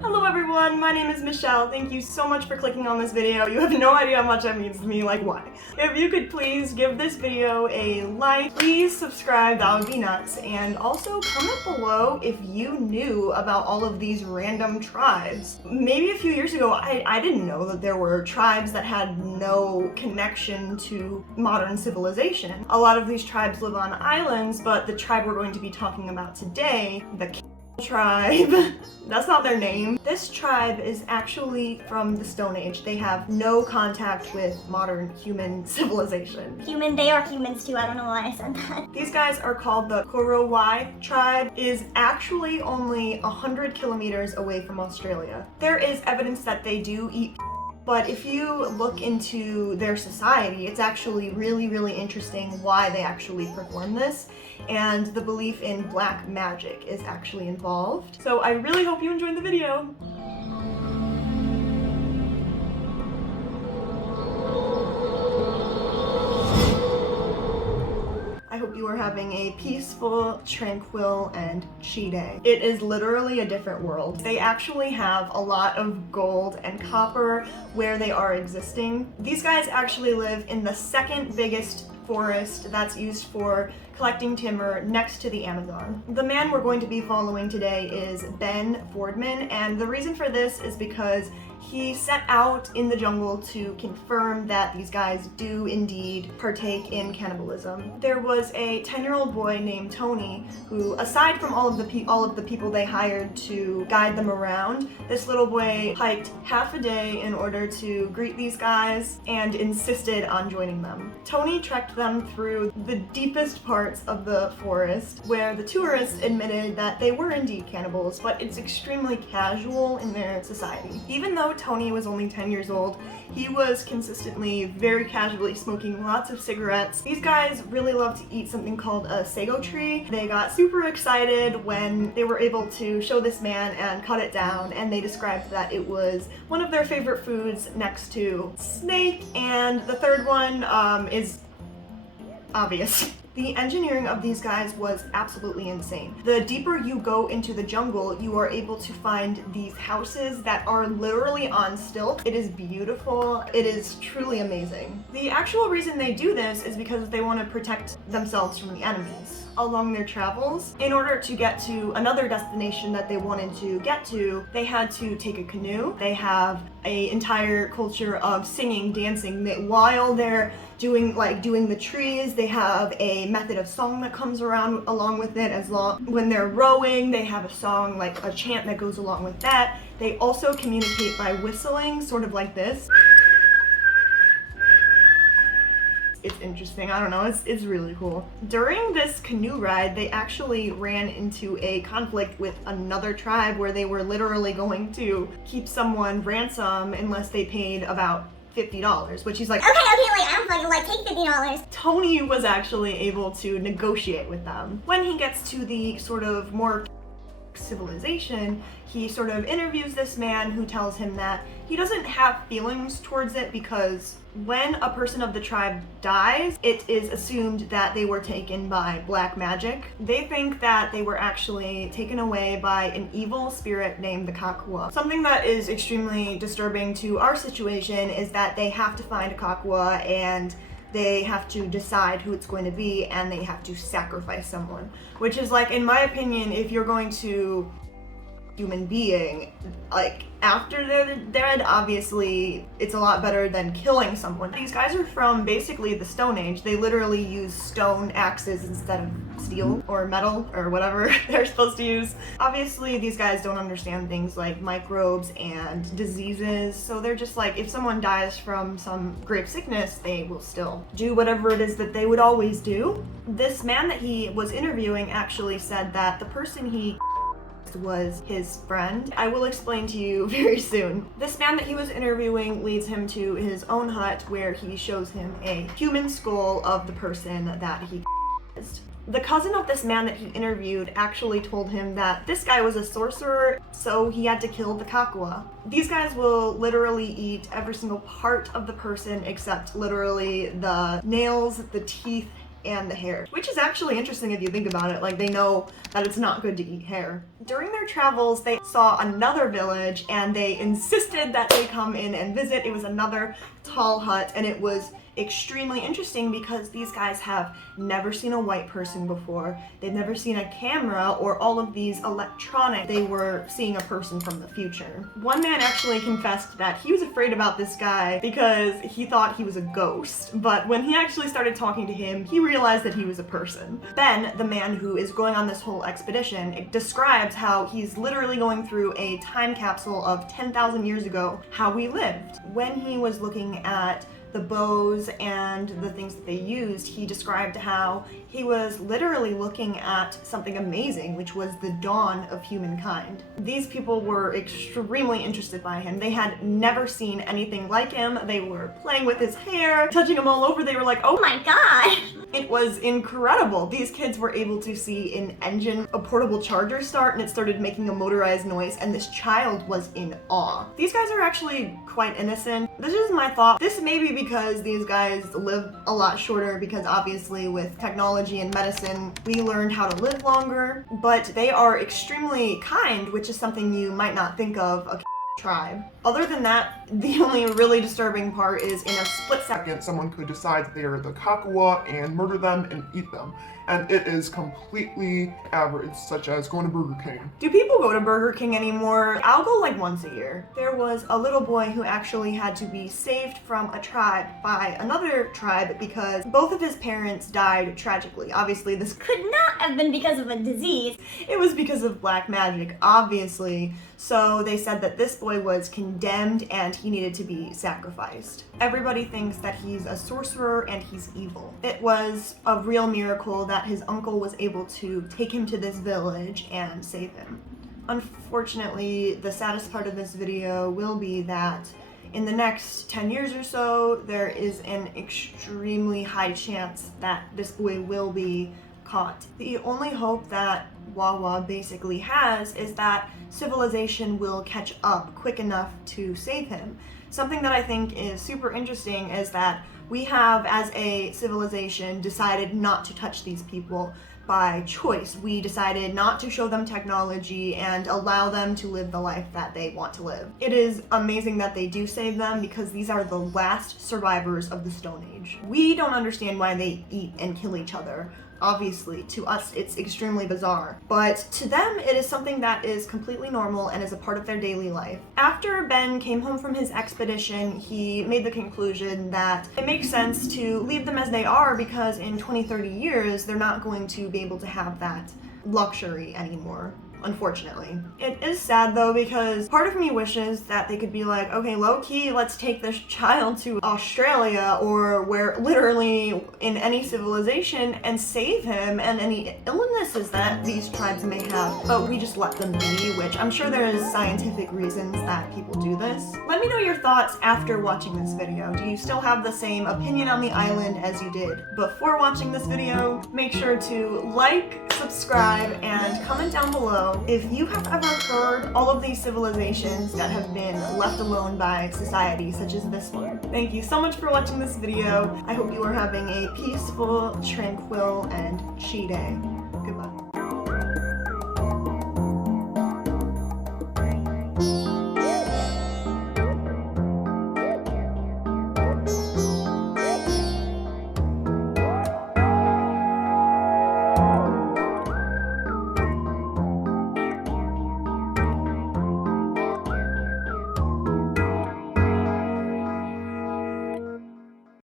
Hello everyone, my name is Michelle. Thank you so much for clicking on this video. You have no idea how much that means to me, like why. If you could please give this video a like, please subscribe, that would be nuts, and also comment below if you knew about all of these random tribes. Maybe a few years ago, I didn't know that there were tribes that had no connection to modern civilization. A lot of these tribes live on islands, but the tribe we're going to be talking about today, the tribe, that's not their name. This tribe is actually from the Stone Age. They have no contact with modern human civilization. They are humans too, I don't know why I said that. These guys are called the coroy tribe. Is actually only 100 kilometers away from Australia. There is evidence that they do eat, but if you look into their society, it's actually really interesting why they actually perform this, and the belief in black magic is actually involved. So I really hope you enjoyed the video. I hope you are having a peaceful, tranquil, and chi day. It is literally a different world. They actually have a lot of gold and copper where they are existing. These guys actually live in the second biggest forest that's used for collecting timber next to the Amazon. The man we're going to be following today is Ben Fordman, and the reason for this is because he set out in the jungle to confirm that these guys do indeed partake in cannibalism. There was a 10-year-old boy named Tony who, aside from all of the people they hired to guide them around, this little boy hiked half a day in order to greet these guys and insisted on joining them. Tony trekked them through the deepest parts of the forest where the tourists admitted that they were indeed cannibals, but it's extremely casual in their society. Even though Tony was only 10 years old, he was consistently, very casually smoking lots of cigarettes. These guys really love to eat something called a sago tree. They got super excited when they were able to show this man and cut it down, and they described that it was one of their favorite foods next to snake, and the third one is obvious. The engineering of these guys was absolutely insane. The deeper you go into the jungle, you are able to find these houses that are literally on stilts. It is beautiful. It is truly amazing. The actual reason they do this is because they want to protect themselves from the enemies. Along their travels, in order to get to another destination that they wanted to get to, they had to take a canoe. They have an entire culture of singing, dancing, that while they're doing the trees, they have a method of song that comes around along with it. When they're rowing, they have a song, like a chant that goes along with that. They also communicate by whistling, sort of like this. It's interesting, I don't know, it's really cool. During this canoe ride, they actually ran into a conflict with another tribe where they were literally going to keep someone ransom unless they paid about $50, which he's like, okay, I don't fucking take $50. Tony was actually able to negotiate with them. When he gets to the sort of more civilization, he sort of interviews this man who tells him that he doesn't have feelings towards it because when a person of the tribe dies, it is assumed that they were taken by black magic. They think that they were actually taken away by an evil spirit named the Kakwa. Something that is extremely disturbing to our situation is that they have to find a Kakwa and they have to decide who it's going to be, and they have to sacrifice someone. Which is, like, in my opinion, if you're going to human being, like, after they're dead, obviously it's a lot better than killing someone. These guys are from basically the Stone Age. They literally use stone axes instead of steel or metal or whatever they're supposed to use. Obviously these guys don't understand things like microbes and diseases, so they're just like, if someone dies from some grave sickness, they will still do whatever it is that they would always do. This man that he was interviewing actually said that the person he was his friend. I will explain to you very soon. This man that he was interviewing leads him to his own hut where he shows him a human skull of the person that he is. The cousin of this man that he interviewed actually told him that this guy was a sorcerer, so he had to kill the Kakwa. These guys will literally eat every single part of the person except literally the nails, the teeth, and the hair, which is actually interesting if you think about it. Like, they know that it's not good to eat hair. During their travels, they saw another village and they insisted that they come in and visit. It was another tall hut, and it was extremely interesting because these guys have never seen a white person before. They've never seen a camera or all of these electronics. They were seeing a person from the future. One man actually confessed that he was afraid about this guy because he thought he was a ghost, but when he actually started talking to him, he realized that he was a person. Ben, the man who is going on this whole expedition, it describes how he's literally going through a time capsule of 10,000 years ago, how we lived. When he was looking at the bows and the things that they used, he described how he was literally looking at something amazing, which was the dawn of humankind. These people were extremely interested by him. They had never seen anything like him. They were playing with his hair, touching him all over. They were like, oh my god! It was incredible. These kids were able to see an engine, a portable charger start, and it started making a motorized noise, and this child was in awe. These guys are actually quite innocent. This is my thought. This may be because these guys live a lot shorter, because obviously with technology and medicine, we learned how to live longer, but they are extremely kind, which is something you might not think of a tribe. Other than that, the only really disturbing part is in a split second, someone could decide that they are the papua and murder them and eat them. And it is completely average, such as going to Burger King. Do people go to Burger King anymore? I'll go like once a year. There was a little boy who actually had to be saved from a tribe by another tribe because both of his parents died tragically. Obviously, this Could not have been because of a disease. it was because of black magic, obviously. So they said that this boy was condemned and he needed to be sacrificed. Everybody thinks that he's a sorcerer and he's evil. It was a real miracle that his uncle was able to take him to this village and save him. Unfortunately, the saddest part of this video will be that in the next 10 years or so, there is an extremely high chance that this boy will be caught. The only hope that Wawa basically has is that civilization will catch up quick enough to save him. Something that I think is super interesting is that we have, as a civilization, decided not to touch these people by choice. We decided not to show them technology and allow them to live the life that they want to live. It is amazing that they do save them because these are the last survivors of the Stone Age. We don't understand why they eat and kill each other. Obviously, to us, it's extremely bizarre, but to them, it is something that is completely normal and is a part of their daily life. After Ben came home from his expedition, he made the conclusion that it makes sense to leave them as they are because in 20-30 years, they're not going to be able to have that luxury anymore. Unfortunately. It is sad though because part of me wishes that they could be like, okay, low-key, let's take this child to Australia or where literally in any civilization and save him and any illnesses that these tribes may have, but we just let them be, which I'm sure there is scientific reasons that people do this. Let me know your thoughts after watching this video. Do you still have the same opinion on the island as you did before watching this video? Make sure to like, subscribe, and comment down below if you have ever heard all of these civilizations that have been left alone by society, such as this one. Thank you so much for watching this video. I hope you are having a peaceful, tranquil, and chi day.